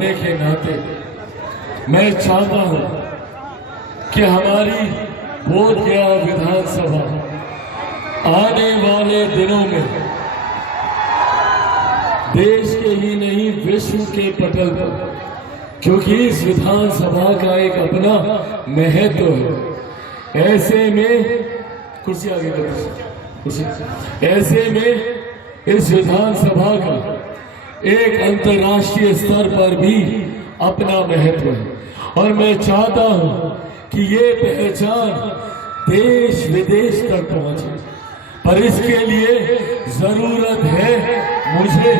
होने के नाते मैं चाहता हूं कि हमारी बोधगया विधानसभा आने वाले दिनों में देश के ही नहीं विश्व के पटल पर, क्योंकि इस विधानसभा का एक अपना महत्व है। ऐसे में कुर्सी आगे कुर्सी, ऐसे में इस विधानसभा का एक अंतर्राष्ट्रीय स्तर पर भी अपना महत्व है और मैं चाहता हूं कि ये पहचान देश विदेश तक पहुंचे, पर इसके लिए जरूरत है मुझे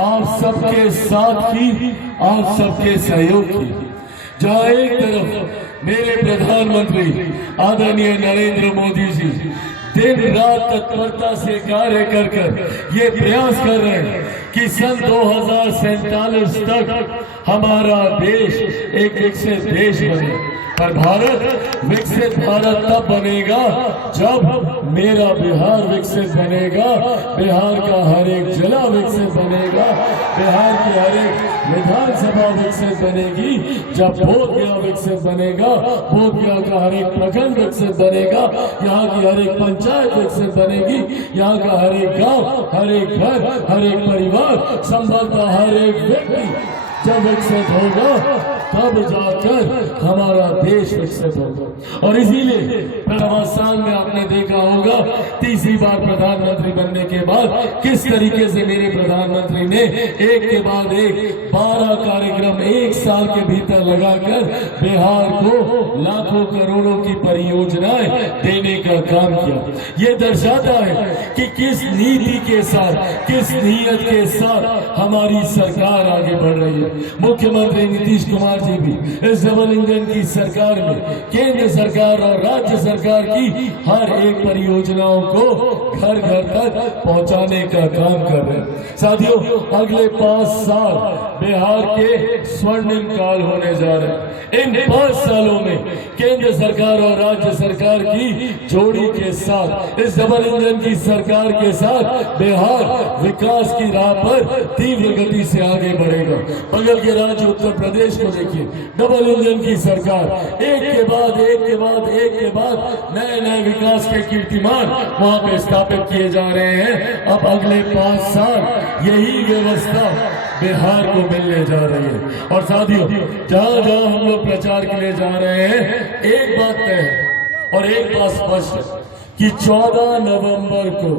आप सबके साथ की, आप सबके सहयोग की। जहां एक तरफ मेरे प्रधानमंत्री आदरणीय नरेंद्र मोदी जी दिन रात तत्परता से कार्य कर ये प्रयास कर रहे हैं कि सन 2047 तक हमारा देश एक विकसित देश बने, पर भारत विकसित भारत तब बनेगा जब मेरा बिहार विकसित बनेगा, बिहार का हर एक जिला विकसित बनेगा, बिहार की हर एक विधानसभा विकसित बनेगी, जब बोधगया विकसित बनेगा, बोधगया का हर एक प्रखंड विकसित बनेगा, यहाँ की हर एक पंचायत विकसित बनेगी, यहाँ का हर एक गांव, हर एक घर, हर एक परिवार, संभवतः हर एक व्यक्ति जब विकसित होगा तब जाकर हमारा देश विकसित होगा। और इसीलिए प्रधान में आपने देखा होगा तीसरी बार प्रधानमंत्री बनने के बाद किस तरीके से मेरे प्रधानमंत्री ने एक के बाद एक 12 कार्यक्रम एक साल के भीतर लगाकर बिहार को लाखों करोड़ों की परियोजनाएं देने का काम किया। ये दर्शाता है कि किस नीति के साथ, किस नीयत के साथ हमारी सरकार आगे बढ़ रही है। मुख्यमंत्री नीतीश कुमार जी भी इस डबल इंजन की सरकार में केंद्र सरकार और राज्य सरकार की हर एक परियोजनाओं को घर घर तक पहुंचाने का काम कर रहे हैं। साथियों, अगले 5 साल बिहार के स्वर्णिम काल होने जा रहे हैं। इन 5 सालों में केंद्र सरकार और राज्य सरकार की जोड़ी के साथ, इस डबल इंजन की सरकार के साथ बिहार विकास की राह पर तीव्र गति से आगे बढ़ेगा। बगल के राज्य उत्तर प्रदेश को देखिए, डबल इंजन की सरकार एक के बाद एक के बाद एक के बाद नए नए विकास के कीर्तिमान वहां पे स्थापित किए जा रहे हैं। अब अगले 5 साल यही व्यवस्था बिहार को मिलने जा रही है। और साथियों, जहां जहां हम लोग प्रचार के लिए जा रहे हैं, एक बात तय है और एक बात स्पष्ट है कि 14 नवंबर को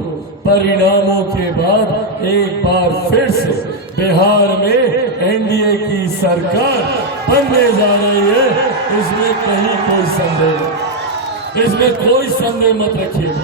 परिणामों के बाद एक बार फिर से बिहार में एनडीए की सरकार बनने जा रही है। इसमें कहीं कोई संदेह नहीं, इसमें कोई संदेह मत रखिए।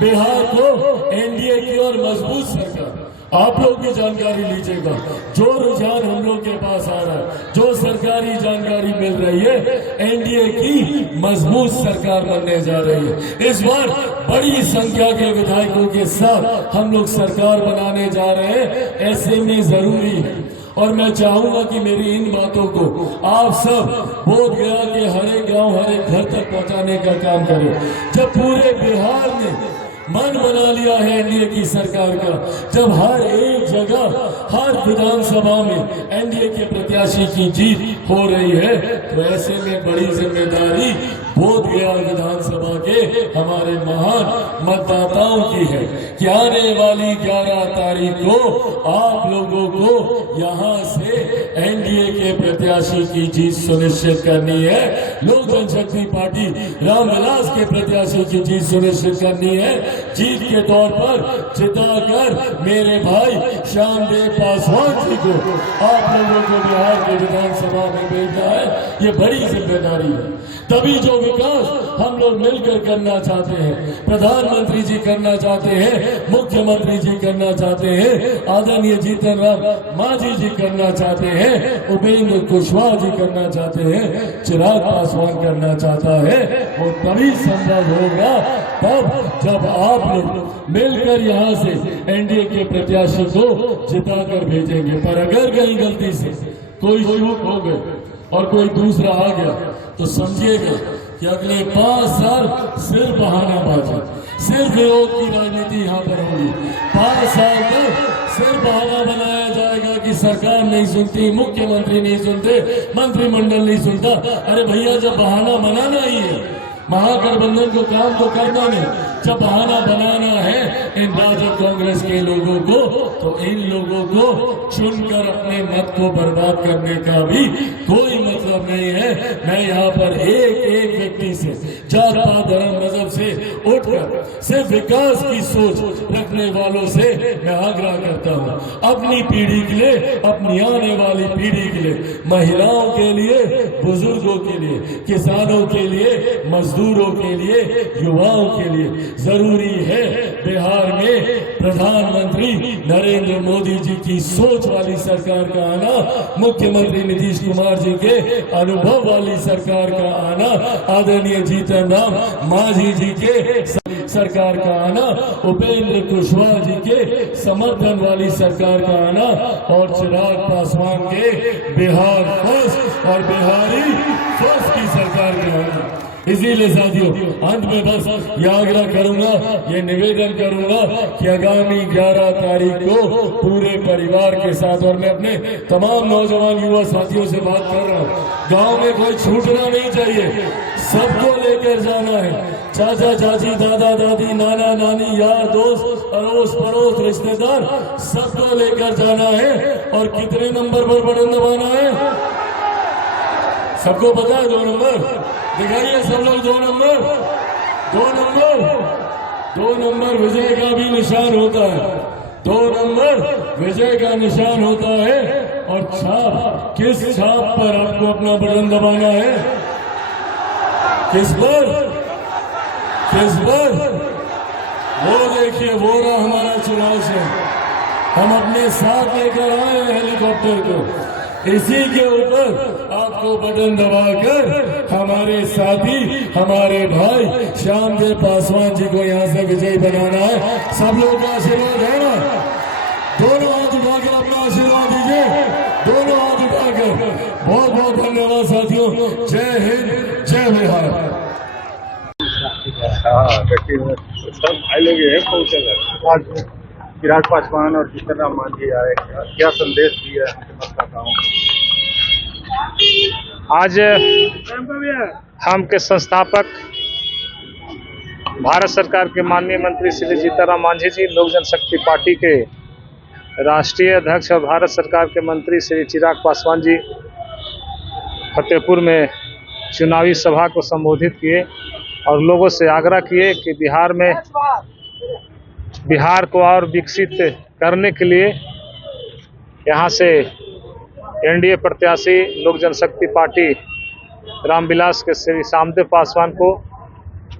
बिहार को एनडीए की और मजबूत सरकार, आप लोग भी जानकारी लीजिएगा। जो रुझान हम लोग के पास आ रहा है, जो सरकारी जानकारी मिल रही है, एनडीए की मजबूत सरकार बनने जा रही है। इस बार बड़ी संख्या के विधायकों के साथ हम लोग सरकार बनाने जा रहे हैं। ऐसे में जरूरी है और मैं चाहूंगा कि मेरी इन बातों को आप सब बोधगया के हर एक गांव, हर एक घर तक पहुंचाने का काम करें। जब पूरे बिहार ने मन बना लिया है एनडीए की सरकार का, जब हर एक जगह, हर विधानसभा में एनडीए के प्रत्याशी की जीत हो रही है, तो ऐसे में बड़ी जिम्मेदारी बोधगया विधानसभा के हमारे महान मतदाताओं की है कि आने वाली 11 तारीख को आप लोगों को यहां से एनडीए के प्रत्याशी की जीत सुनिश्चित करनी है। लोक जनशक्ति पार्टी रामविलास के प्रत्याशी की जीत सुनिश्चित करनी है। जीत के तौर पर जिताकर मेरे भाई श्यामदेव पासवान जी को आप लोगों को बिहार के विधानसभा में भेजना है। ये बड़ी जिम्मेदारी है। तभी जो विकास हम लोग मिलकर करना चाहते हैं, प्रधानमंत्री जी करना चाहते हैं, मुख्यमंत्री जी करना चाहते हैं, आदरणीय जीतन राम मांझी जी करना चाहते हैं, उपेंद्र कुशवाहा जी करना चाहते हैं, चिराग पासवान करना चाहता है, वो तभी संभव होगा तब जब आप लोग मिलकर यहाँ से एनडीए के प्रत्याशी को जिताकर भेजेंगे। पर अगर कहीं गलती से कोई चूक हो गई और कोई दूसरा आ गया तो समझिएगा कि अगले 5 साल सिर्फ बहानाबाजी, सिर्फ विरोध की राजनीति यहाँ पर होगी। 5 साल तक सिर्फ बहाना बनाया जाएगा। लगा कि सरकार नहीं सुनती, मुख्यमंत्री नहीं सुनते, मंत्रिमंडल नहीं सुनता। अरे भैया, जब बहाना बनाना ही है, महागठबंधन को काम तो करना नहीं, जब बहाना बनाना है इन राजद कांग्रेस के लोगों को, तो इन लोगों को चुनकर अपने मत को बर्बाद करने का भी कोई मतलब नहीं है। मैं यहाँ पर एक एक व्यक्ति से, जात पात धर्म मजहब से उठकर सिर्फ विकास की सोच रखने वालों से मैं आग्रह करता हूँ, अपनी पीढ़ी के लिए, अपनी आने वाली पीढ़ी के लिए, महिलाओं के लिए, बुजुर्गों के लिए, किसानों के लिए, मजदूरों के लिए, युवाओं के लिए जरूरी है बिहार में प्रधानमंत्री नरेंद्र मोदी जी की सोच वाली सरकार का आना, मुख्यमंत्री नीतीश कुमार जी के अनुभव वाली सरकार का आना, आदरणीय जीतन राम मांझी जी के सरकार का आना, उपेंद्र कुशवाहा जी के समर्थन वाली सरकार का आना और चिराग पासवान के बिहार फर्स्ट और बिहारी फर्स्ट की सरकार का आना। इसीलिए साथियों, अंत में बस ये आग्रह करूंगा, ये निवेदन करूंगा कि आगामी 11 तारीख को पूरे परिवार के साथ, और मैं अपने तमाम नौजवान युवा साथियों से बात कर रहा हूँ, गांव में कोई छूटना नहीं चाहिए, सबको लेकर जाना है। चाचा चाची, दादा दादी, नाना नानी, यार दोस्त, अड़ोस पड़ोस, रिश्तेदार, सबको लेकर जाना है। और कितने नंबर पर बटन दबाना है सबको पता है? 2 नंबर दिखाइए सब लोग। 2 नंबर, 2 नंबर, 2 नंबर विजय का भी निशान होता है। 2 नंबर विजय का निशान होता है। और छाप, किस छाप पर आपको अपना बटन दबाना है? किस पर? किस पर? वो देखिए, वो रहा हमारा चुनाव से हम अपने साथ लेकर आए हैं हेलीकॉप्टर को। इसी के ऊपर आपको बटन दबाकर हमारे साथी, हमारे भाई श्यामदेव पासवान जी को यहाँ से विजयी बनाना है। सब लोग का आशीर्वाद है ना? दोनों हाथ उठाकर अपना आशीर्वाद दीजिए, दोनों हाथ उठाकर। बहुत बहुत धन्यवाद साथियों। जय हिंद, जय बिहार। आज चिराग पासवान और जीतन राम मांझी आए, क्या संदेश दिया मतदाताओं को? आज हम के संस्थापक भारत सरकार के माननीय मंत्री श्री जीतन राम मांझी जी, लोक जनशक्ति पार्टी के राष्ट्रीय अध्यक्ष और भारत सरकार के मंत्री श्री चिराग पासवान जी फतेहपुर में चुनावी सभा को संबोधित किए और लोगों से आग्रह किए कि बिहार को और विकसित करने के लिए यहाँ से एनडीए प्रत्याशी लोक जनशक्ति पार्टी रामविलास के श्री श्यामदेव पासवान को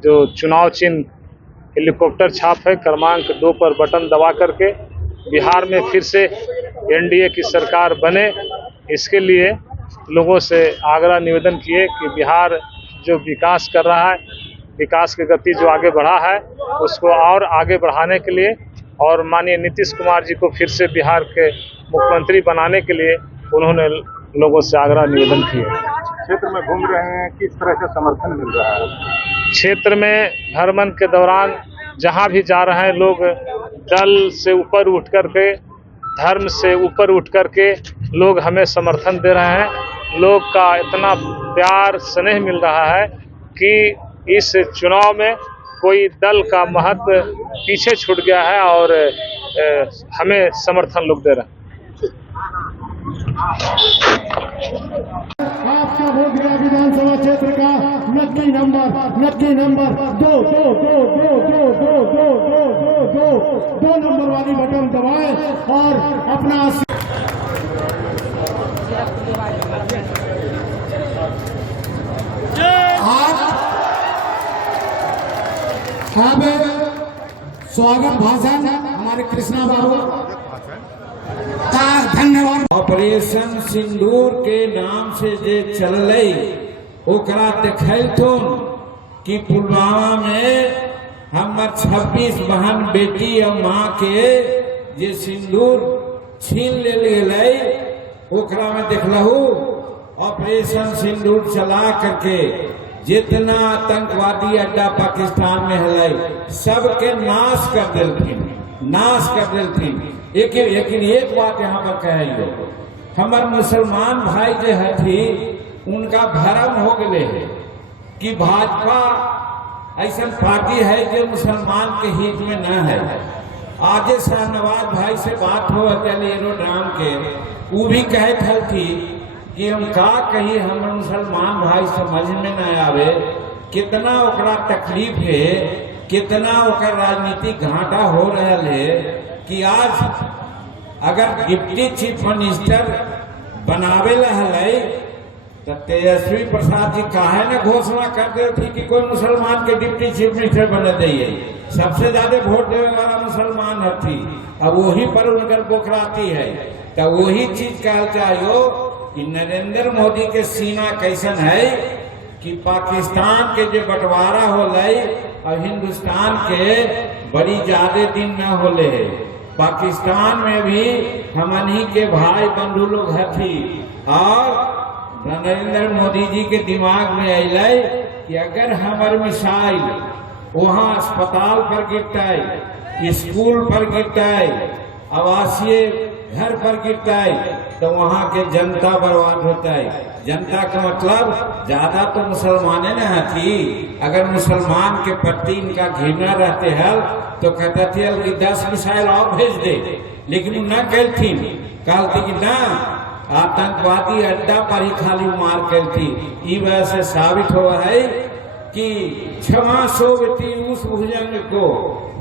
जो चुनाव चिन्ह हेलीकॉप्टर छाप है, क्रमांक 2 पर बटन दबा करके बिहार में फिर से एनडीए की सरकार बने, इसके लिए लोगों से आग्रह निवेदन किए कि बिहार जो विकास कर रहा है, विकास की गति जो आगे बढ़ा है, उसको और आगे बढ़ाने के लिए और माननीय नीतीश कुमार जी को फिर से बिहार के मुख्यमंत्री बनाने के लिए उन्होंने लोगों से आग्रह निवेदन किए। क्षेत्र में घूम रहे हैं, किस तरह से समर्थन मिल रहा है? क्षेत्र में भ्रमण के दौरान जहां भी जा रहे हैं, लोग दल से ऊपर उठ करके, धर्म से ऊपर उठ करके लोग हमें समर्थन दे रहे हैं। लोग का इतना प्यार स्नेह मिल रहा है कि इस चुनाव में कोई दल का महत्व पीछे छूट गया है और हमें समर्थन लोग दे रहे हैं। आपका वोट गया विधानसभा क्षेत्र का लकी नंबर 2 नंबर वाली बटन दबाएं और अपना अब स्वागत भाषण हमारे कृष्णा बाबू का धन्यवाद। ऑपरेशन सिंदूर के नाम से जे चल रही ओकरा देखैथुन कि पुलवामा में हमर 26 बहन बेटी और माँ के जे सिंदूर छीन ले गेलै, ओकरा में देखलहु ऑपरेशन सिंदूर चला करके जितना आतंकवादी अड्डा पाकिस्तान में है सबके नाश कर देलखिन। लेकिन एक बात यहाँ पर कहियो, हमार मुसलमान भाई जो हथी उनका भरम हो गए है कि भाजपा ऐसा पार्टी है जो मुसलमान के हित में न है। आज शाहनवाज भाई से बात हो एरोड्राम के, वो भी कहे थी कि हम का कही, हम मुसलमान भाई समझ में न आवे, कितना ओकरा तकलीफ है, कितना ओकर राजनीतिक घाटा हो रहा है कि आज अगर डिप्टी चीफ मिनिस्टर बनावे है तो तेजस्वी प्रसाद जी काहे न घोषणा कर दे थी कि कोई मुसलमान के डिप्टी चीफ मिनिस्टर बने दिए। सबसे ज्यादा वोट देने वाला मुसलमान थी, अब वही पर उनकर बोखराती है। तो वही चीज कहना चाहिए कि नरेंद्र मोदी के सीमा कैसन है कि पाकिस्तान के जो बंटवारा हो और हिंदुस्तान के बड़ी ज्यादा दिन न होले है। पाकिस्तान में भी हमनी के भाई बंधु लोग हथी और नरेंद्र मोदी जी के दिमाग में अल कि अगर हमारे मिसाइल वहाँ अस्पताल पर गिरता है, स्कूल पर गिरता है, आवासीय घर पर गिरता है, तो वहाँ के जनता बर्बाद होता है। जनता का मतलब ज्यादा तो मुसलमाने न थी। अगर मुसलमान के प्रति इनका घृणा रहते हैं तो कहते थे कि 10 मिसाइल और भेज दे, लेकिन वो न कहती, कहती कि ना आतंकवादी अड्डा पर ही खाली मार करती। इस वजह से साबित हुआ है कि क्षमा सोवती उस भुजंग को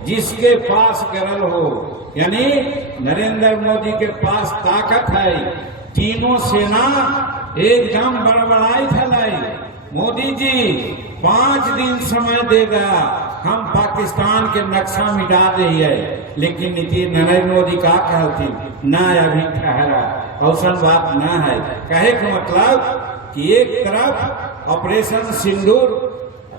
जिसके पास गरल हो, यानी नरेंद्र मोदी के पास ताकत है। तीनों सेना एकदम बड़बड़ाई फैलाई, मोदी जी 5 दिन समय देगा, हम पाकिस्तान के नक्शा मिटा दिए। लेकिन नीतीश नरेंद्र मोदी का कहती न अभी ठहरा, अवसर बात न है। कहे का मतलब कि एक तरफ ऑपरेशन सिंदूर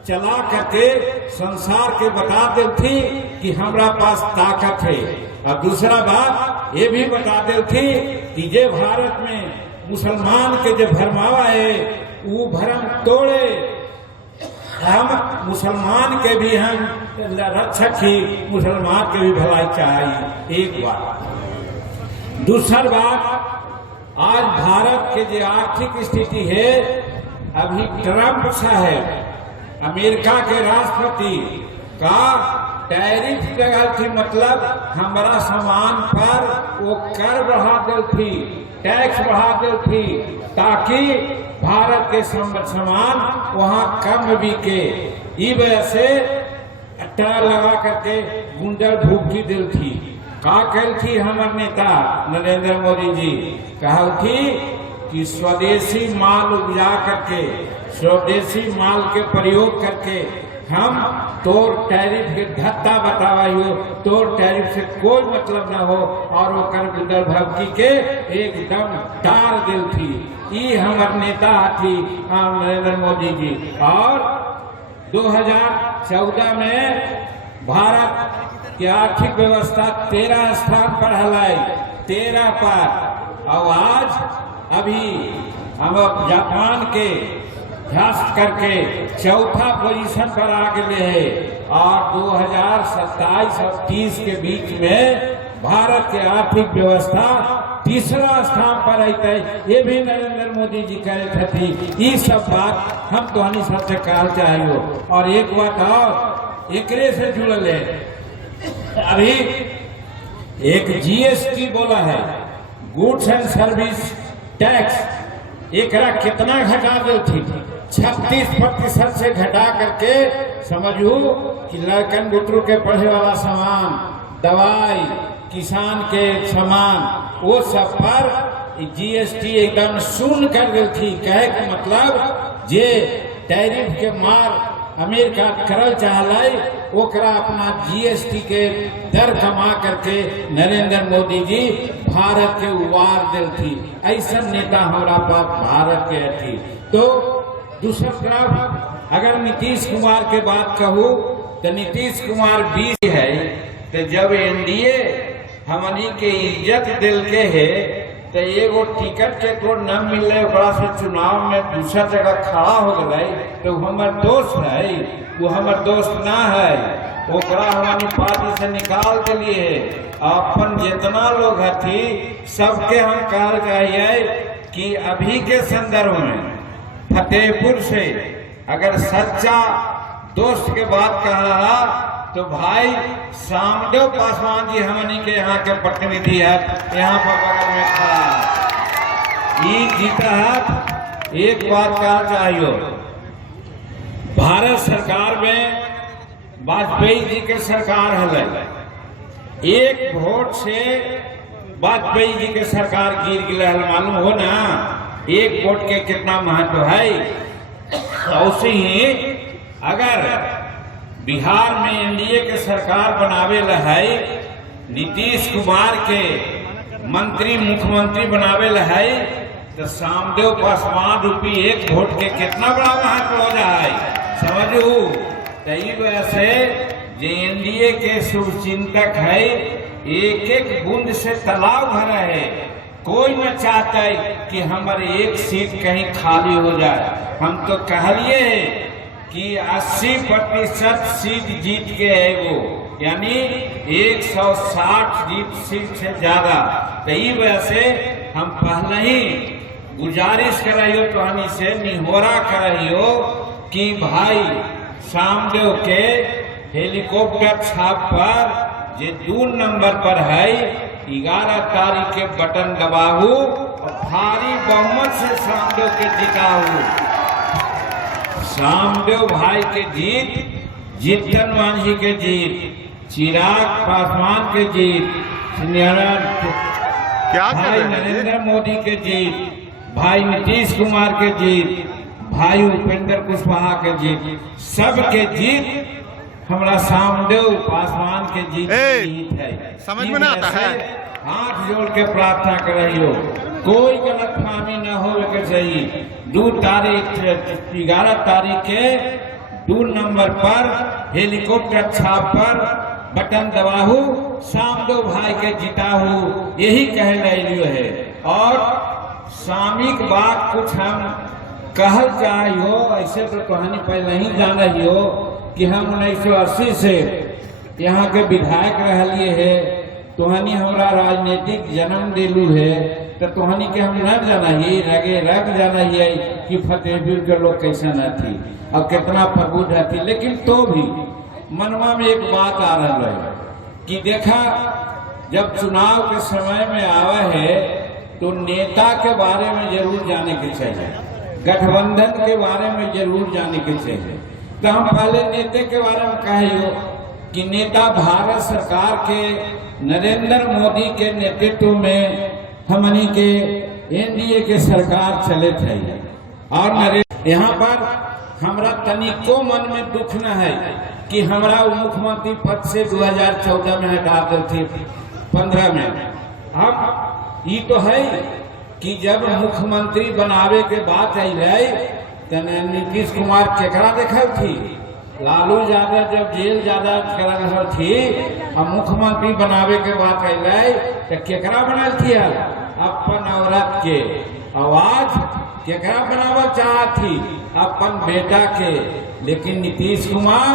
चला करके संसार के बता देती कि हमारा पास ताकत है, और दूसरा बात ये भी बता देती कि जे भारत में मुसलमान के जो भरमावा है वो भरम तोड़े, हम मुसलमान के भी हम रक्षक ही, मुसलमान के भी भलाई चाहिए। एक बात। दूसरी बात, आज भारत के जो आर्थिक स्थिति है, अभी ट्रंप साहब अमेरिका के राष्ट्रपति का टैरिफ लगा थी, मतलब हमारा सामान पर वो कर बढ़ा दे थी, टैक्स बढ़ा दे थी, ताकि भारत के सामान वहाँ कम बिके। इस वजह से अट्टा लगा करके गुंडर भूखी दिल थी। का कल थी हमारे नेता नरेंद्र मोदी जी, कहा थी कि स्वदेशी माल उपजा करके, स्वदेशी माल के प्रयोग करके हम तोर टैरिफ के धत्ता बतावाइयो, तोर टैरिफ से कोई मतलब न हो, और वो कर गुंडर भक्ति के एकदम टाल दिल थी। ये हमारे नेता थी नरेंद्र मोदी जी। और 2014 में भारत की आर्थिक व्यवस्था 13 स्थान पर हलाई, 13 पर। और आज अभी हम जापान के ध्वस्त करके 4था पोजीशन पर आ गए हैं, और 2027 और 30 के बीच में भारत की आर्थिक व्यवस्था 3रा स्थान पर है। ये भी नरेंद्र मोदी जी कहे थे। ये सब बात हम तो हनी सबसे कहना चाहिए। और एक बात और एकरे से जुड़ल है, अभी एक जीएसटी बोला है, गुड्स एंड सर्विस टैक्स, एकरा कितना घटा दे थी, 36% से घटा करके समझू कि लड़कन बुतरू के पढ़े वाला सामान, दवाई, किसान के सामान, वो सब पर जीएसटी एकदम शून्य कर दी थी। कहे के मतलब जे टैरिफ के मार अमेरिका करल चाहलाई, ओकरा अपना जीएसटी के दर कमा करके नरेंद्र मोदी जी भारत के उबार दिल थी। ऐसा नेता हमारा पास भारत के थी। तो दूसरी तरफ अगर नीतीश कुमार के बात कहूँ तो नीतीश कुमार 20 है, तो जब एनडीए हमनी के इज्जत दिल के है, तो एगो टिकट के तो न मिले, बड़ा से चुनाव में दूसरा जगह खड़ा हो गए, तो हमार दोस्त है, वो हमार दोस्त ना है। ओकरा हमारी पार्टी से निकाल के लिए अपन जितना लोग हथी सबके हम कह चाहिए कि अभी के संदर्भ में फतेहपुर से अगर सच्चा दोस्त के बात कह रहा तो भाई सामदेव पासवान जी हमनी के यहाँ के प्रतिनिधि है, यहाँ पर बगल में खड़ा है, ये जीता है। एक बात कहा चाहिए, भारत सरकार में वाजपेयी जी के सरकार है, एक वोट से वाजपेयी जी के सरकार गिर गया, मालूम हो ना एक वोट के कितना महत्व है। ऐसे ही अगर बिहार में एनडीए के सरकार बनावे है, नीतीश कुमार के मंत्री मुख्यमंत्री बनावे है, तो सामदेव पासवान रूपी एक वोट के कितना बड़ा महत्व हो जाए समझू। तई वजह से जो एनडीए के शुभचिंतक है, एक एक बूंद से तालाब भरा है, कोई न चाहता है कि हमारे एक सीट कहीं खाली हो जाए। हम तो कहलिए है कि 80% सीट जीत के है वो, यानी 160 सीट से ज्यादा। तो इस वजह से हम पहले ही गुजारिश कर रही हो, तो से निहोरा कर रही हो कि भाई सामदेव के हेलीकॉप्टर छाप पर जे 2 नंबर पर है 11 तारीख के बटन दबाऊ और भारी बहुमत से सामदेव के जिताऊ। सामदेव भाई के जीत, जीतन मांझी के जीत, चिराग पासवान के जीत, भाई नरेंद्र मोदी के जीत, भाई नीतीश कुमार के जीत, भाई उपेंद्र कुशवाहा के जीत, सबके जीत हमारा सामदेव पासवान के जीत है। समझ में ना आता है। हाथ जोड़ के प्रार्थना कर रही हो, कोई गलतफहमी न हो के चाहिए। 11 तारीख के 2 नंबर पर हेलीकॉप्टर छाप पर बटन दबाहू, सामदेव भाई के जिताहू, यही कह रही है। और सामयिक बात कुछ हम कहल चाहिए, ऐसे तो कहानी पहले ही जान रही हो कि हम 1980 से यहाँ के विधायक रहलिए है, तोहनी हमारा राजनीतिक जन्म दिलू है, तो तोहनी के हम न जाना ही रगे रग जाना ही है कि फतेहपुर के लोग कैसे न थी और कितना प्रबुद्ध थी। लेकिन तो भी मनवा में एक बात आ रहा है कि देखा जब चुनाव के समय में आवा है तो नेता के बारे में जरूर जाने के चाहिए, गठबंधन के बारे में जरूर जाने के चाहिए। तो हम पहले नेता के बारे में कहियो कि नेता भारत सरकार के नरेंद्र मोदी के नेतृत्व में हमनी के एनडीए के सरकार चले थे। और यहाँ पर हमरा तनिको मन में दुख न है कि हमरा मुख्यमंत्री पद से 2014 में हटा देते 15 में। अब ये तो है कि जब मुख्यमंत्री बनावे के बात आई नीतीश कुमार केकरा देखल थी, लालू यादव जब जेल ज्यादा कर रहा थी और मुख्यमंत्री बनावे के बात आई तो केकरा बनल थी अपन औरत के, आवाज केकरा बनावल चाहत थी अपन बेटा के। लेकिन नीतीश कुमार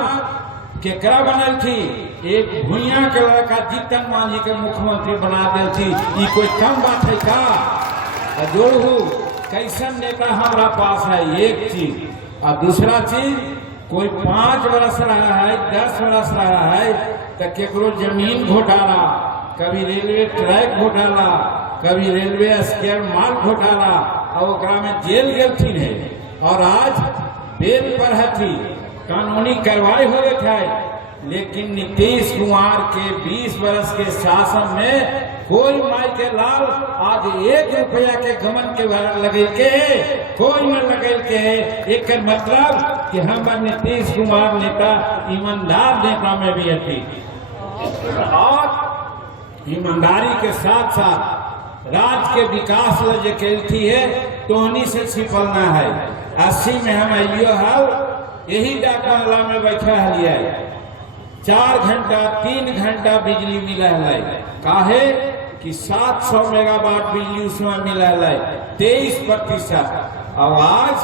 केकरा बनल थी, एक भुइया के लड़का जीतन मांझी के मुख्यमंत्री बना दिल थी। ये कोई कम बात है का? जोड़ू कैसन नेता हमारा पास है, एक चीज। और दूसरा चीज, कोई 5 वर्ष रहा है, 10 वर्ष रहा है तो केकरो जमीन घोटाला, कभी रेलवे ट्रैक घोटाला, कभी रेलवे स्क्वायर माल घोटाला और ओकरा में जेल गेलथिन है। और आज बेल पर हथी, कानूनी कार्रवाई हो रही है। लेकिन नीतीश कुमार के 20 वर्ष के शासन में कोई माई के लाल आज 1 रुपया के गमन के लगे के कोई न लगे के। एक मतलब कि हम नीतीश कुमार नेता ईमानदार नेता में भी थी और ईमानदारी के साथ साथ राज्य के विकास लगे थी है तो उन्हीं से छिपलना है। 80 में हम आइयो है, यही डाकला में बैठा है, 4 घंटा 3 घंटा बिजली मिला है। काहे कि 700 मेगावाट बिजली उसमें मिला है, 23%। अब आज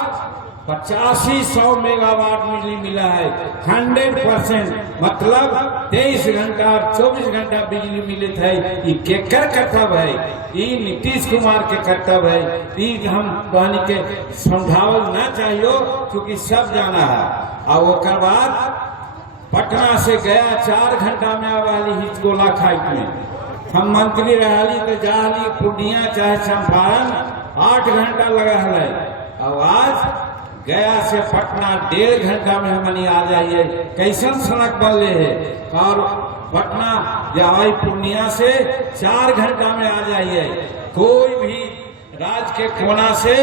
8500 मेगावाट बिजली मिला है। 100% मतलब 23 घंटा और 24 घंटा बिजली मिलत है। ये केकर कर्तव्य है? ये नीतीश कुमार के कर्तव्य है। ये हम कहनी के समझावल ना चाहिए, क्योंकि सब जाना है। और ओकर बाद पटना से गया 4 घंटा में आवाली हिचकोला खाइट में हम मंत्री रही तो जाली पूर्णिया चाहे चंपारण 8 घंटा लगा है। और आज गया से पटना 1.5 घंटा में हमनी आ जाइए। कैसन सड़क बनले है। और पटना जावाई पूर्णिया से 4 घंटा में आ जाइए। कोई भी राज्य के कोना से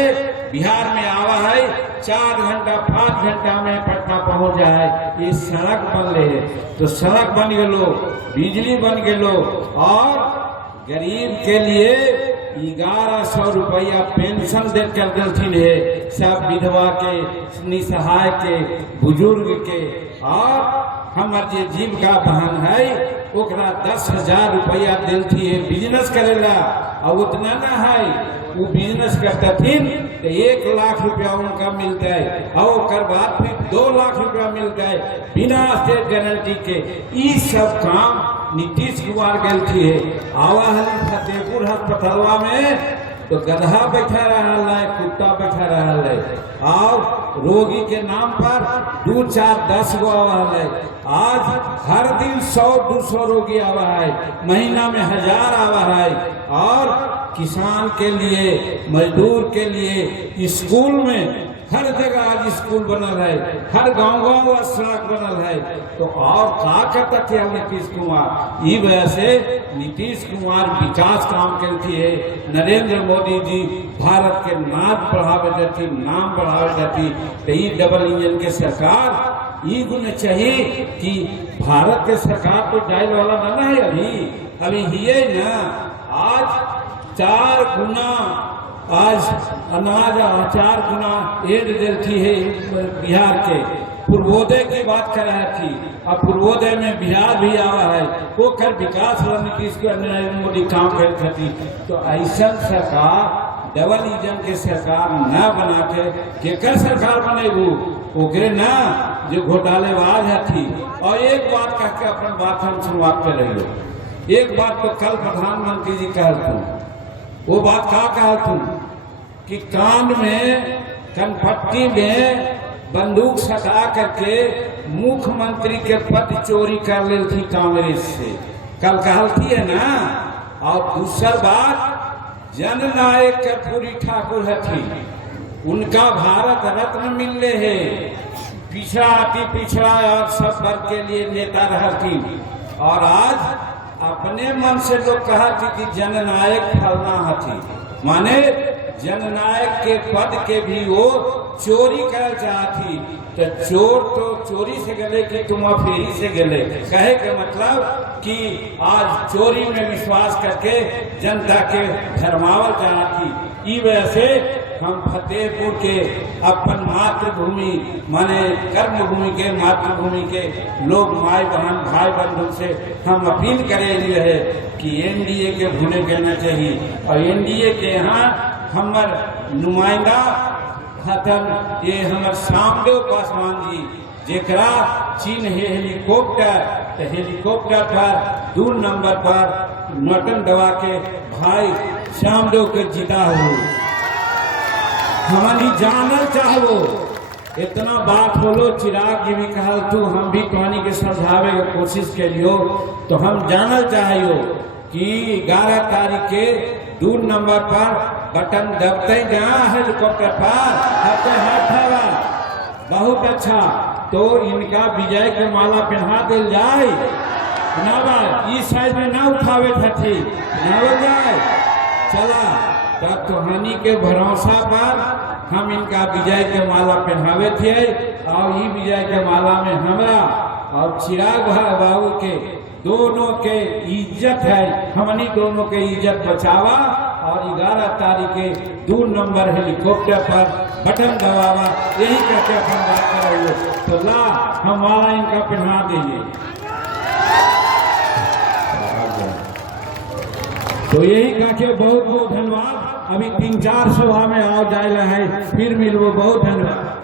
बिहार में आवा है 4 घंटा 5 घंटा में पटना पहुंच जाए। ये सड़क बनले है। तो सड़क बन गलो, बिजली बन गलो, और गरीब के लिए 1100 रुपया पेंशन दे कर दिलथिन है। सब विधवा के, निसहाय के, बुजुर्ग के। और हमार जे जीविका बहन है ओकरा 10,000 रुपया दिलथी है बिजनेस करेला। और उतना ना है, वो बिजनेस करतथिन तो 1 लाख रुपया उनका मिलता है। और ओकर बाद फिर 2 लाख रुपया मिलता है बिना स्टेट गारंटी के। ये सब काम नीतीश कुमार गलती है। आवा हली फतेहपुर अस्पतालवा में तो गधा बैठा रहा है, कुत्ता बैठा रहा है। और रोगी के नाम पर 2, 4, 10 गो आवा है। आज हर दिन 100-200 रोगी आवा है, महीना में 1000 आवा है। और किसान के लिए, मजदूर के लिए स्कूल में हर जगह आज स्कूल बनल है, हर गांव सड़क बनल है। तो और का करता थे नीतीश कुमार? ये वजह से नीतीश कुमार विकास काम करती है। नरेंद्र मोदी जी भारत के नाम बढ़ावे देती, नाम बढ़ावे देती। तो ये डबल इंजन के सरकार ये गुण चाहिए कि भारत के सरकार तो जाए वाला ना है। अभी ये ना आज 4 गुना आज अनाज 4 गुना एड देती है बिहार के। पूर्वोदय की बात कर रही थी। अब पूर्वोदय में बिहार भी आवा है। वो कर विकास नीतीश नरेंद्र मोदी काम करती थी। तो ऐसा सरकार डबल इंजन के सरकार न बना के केकर सरकार बनेगू? ओकरे ना जो घोटालेबाज थी। और एक बात कह के अपन बात हम शुरुआत कर रही हो। एक बात तो कल प्रधानमंत्री जी कह तुम, वो बात का कहा तुम कि कान में, कनपट्टी में बंदूक सटा करके मुख्यमंत्री के पद चोरी कर ले थी कांग्रेस से। कल कहती है ना। और दूसर बात, जननायक कर्पूरी ठाकुर थी, उनका भारत रत्न मिलने है। पिछड़ा अति पिछड़ा और सब वर्ग के लिए नेता रहती। और आज अपने मन से लोग कहा कि जननायक फलना हथी, माने जननायक के पद के भी वो चोरी कर चाहती। तो चोर तो चोरी से गले कि तुम फेरी से गले। कहे के मतलब कि आज चोरी में विश्वास करके जनता के धर्मावल चाहती। इस वजह से हम फतेहपुर के अपन मातृभूमि माने कर्मभूमि के, मातृभूमि के लोग, माई बहन भाई बंधु से हम अपील करेंगे है कि एनडीए के भूले कहना चाहिए। और एनडीए के यहाँ हमार नुमाइंदा हतन ये हमार श्यामदेव पासवान जी, जेकरा चीन है हेलीकॉप्टर, तो हेलीकॉप्टर पर 2 नंबर पर नोटन दबा के भाई श्यामदेव के जीता हो। हमारी जानल चाहो। इतना बात बोलो, चिराग जी भी कहल तू, हम भी कहानी के समझावे के कोशिश के लियो। तो हम जानल चाहिए कि 11 तारीख के 2 नंबर पर बटन दबते जहाँ हेलीकॉप्टर पर हवा बहुत अच्छा। तो इनका विजय के माला पहना दिल जाए ना, इस साइड में ना उठावे थे ना जाए। चला तब तोहानी के भरोसा पर हम इनका विजय के माला पहनावे थे। और ये विजय के माला में हमरा और चिराग बाबू के दोनों के इज्जत है। हमनी दोनों के इज्जत बचावा। और 11 तारीख के 2 नंबर हेलीकॉप्टर पर बटन दबावा, यही करके अपन बात कर रही हो। तो ला हम माला इनका पहना देंगे। तो यही कह के बहुत बहुत धन्यवाद। अभी 3-4 सभा में आओ जाए है, फिर मिलबो। बहुत धन्यवाद।